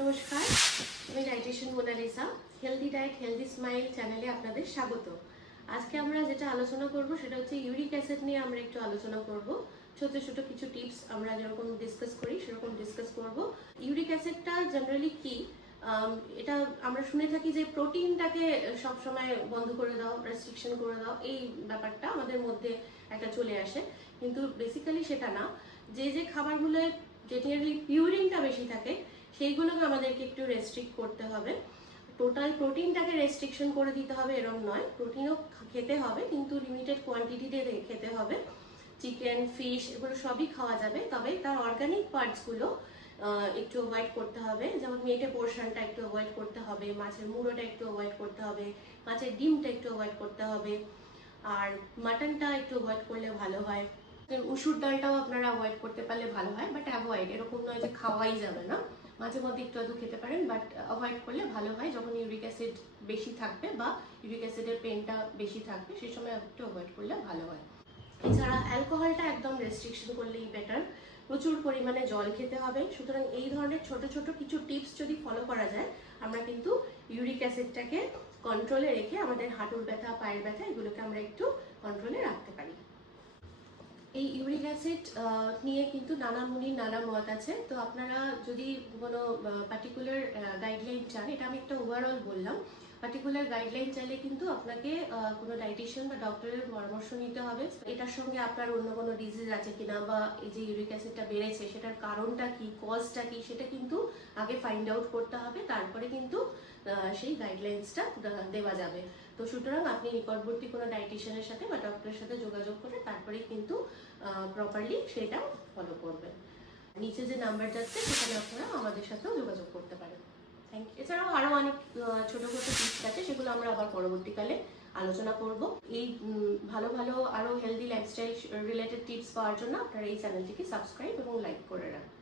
নমস্কার, আমি dietitian Monalisa. Healthy diet healthy smile চ্যানেলে আপনাদের স্বাগত। আজকে আমরা যেটা আলোচনা করব সেটা হচ্ছে ইউরিক অ্যাসিড নিয়ে আমরা একটু আলোচনা করব। ছোট ছোট কিছু টিপস আমরা যেরকম ডিসকাস করি সেরকম ডিসকাস করব। ইউরিক অ্যাসিডটা জেনারেলি কি, এটা আমরা শুনে থাকি যে প্রোটিনটাকে সবসময় বন্ধ করে দাও, রেস্ট্রিকশন করে দাও, এই ব্যাপারটা আমাদের মধ্যে একটা চলে আসে, কিন্তু বেসিক্যালি সেটা না। যে যে খাবারগুলোয় জেনারেলি পিউরিনটা বেশি থাকে সেইগুলোকে আমাদেরকে একটু রেস্ট্রিক্ট করতে হবে। টোটাল প্রোটিনটাকে রেস্ট্রিকশন করে দিতে হবে এরকম নয়, প্রোটিনও খেতে হবে কিন্তু লিমিটেড কোয়ান্টিটিতে খেতে হবে। চিকেন, ফিশ এগুলো সবই খাওয়া যাবে, তবে তার অর্গানিক পার্টসগুলো একটু অ্যাভয়েড করতে হবে। যেমন মেটে পোর্শনটা একটু অ্যাভয়েড করতে হবে, মাছের মুড়োটা একটু অ্যাভয়েড করতে হবে, মাছের ডিমটা একটু অ্যাভয়েড করতে হবে, আর মাটনটা একটু অ্যাভয়েড করলে ভালো হয়। মুসুর ডালটাও আপনারা অ্যাভয়েড করতে পারলে ভালো হয়, বাট অ্যাভয়েড এরকম নয় যে খাওয়াই যাবে না, মাঝে মধ্যে একটু আধটু খেতে পারেন, বাট অ্যাভয়েড করলে ভালো হয়। যখন ইউরিক অ্যাসিড বেশি থাকবে বা ইউরিক অ্যাসিডের পেনটা বেশি থাকবে সেই সময় একটু অ্যাভয়েড করলে ভালো হয়। এছাড়া অ্যালকোহলটা একদম রেস্ট্রিকশন করলেই বেটার। প্রচুর পরিমাণে জল খেতে হবে। সুতরাং এই ধরনের ছোট ছোট কিছু টিপস যদি ফলো করা যায়, আমরা কিন্তু ইউরিক অ্যাসিডটাকে কন্ট্রোলে রেখে আমাদের হাঁটুর ব্যথা, পায়ের ব্যথা এগুলোকে আমরা একটু কন্ট্রোলে রাখতে পারি। এই ইউরিক অ্যাসিড নিয়ে কিন্তু নানা মুনির নানা মত আছে। তো আপনারা যদি কোনো পার্টিকুলার গাইডলাইন চান, এটা আমি একটা ওভারঅল বললাম, পার্টিকুলার গাইডলাইন চাইলে কিন্তু আপনাকে কোনো ডায়েটিশিয়ান বা ডক্টরের পরামর্শ নিতে হবে। এটার সঙ্গে আপনার অন্য কোনো ডিজিজ আছে কিনা, বা এই যে ইউরিক অ্যাসিডটা বেড়েছে সেটার কারণটা কি, কজটা কি, সেটা কিন্তু আগে ফাইন্ড আউট করতে হবে, তারপরে কিন্তু সেই গাইডলাইন্সটা দেওয়া যাবে। তো সুতরাং আপনি নিকটবর্তী কোনো ডায়েটিশিয়ানের সাথে বা ডক্টরের সাথে যোগাযোগ করে তারপরেই কিন্তু প্রপারলি সেটা ফলো করবেন। নিচে যে নাম্বার যাচ্ছে সেখানে আপনারা আমাদের সাথেও যোগাযোগ করতে পারেন। Thank you. এছাড়াও আরও অনেক ছোটো টিপস আছে, সেগুলো আমরা আবার পরবর্তীকালে আলোচনা করব। এই ভালো ভালো আরও হেলদি লাইফস্টাইল রিলেটেড টিপস পাওয়ার জন্য আপনারা এই চ্যানেলটিকে সাবস্ক্রাইব এবং লাইক করে রাখুন।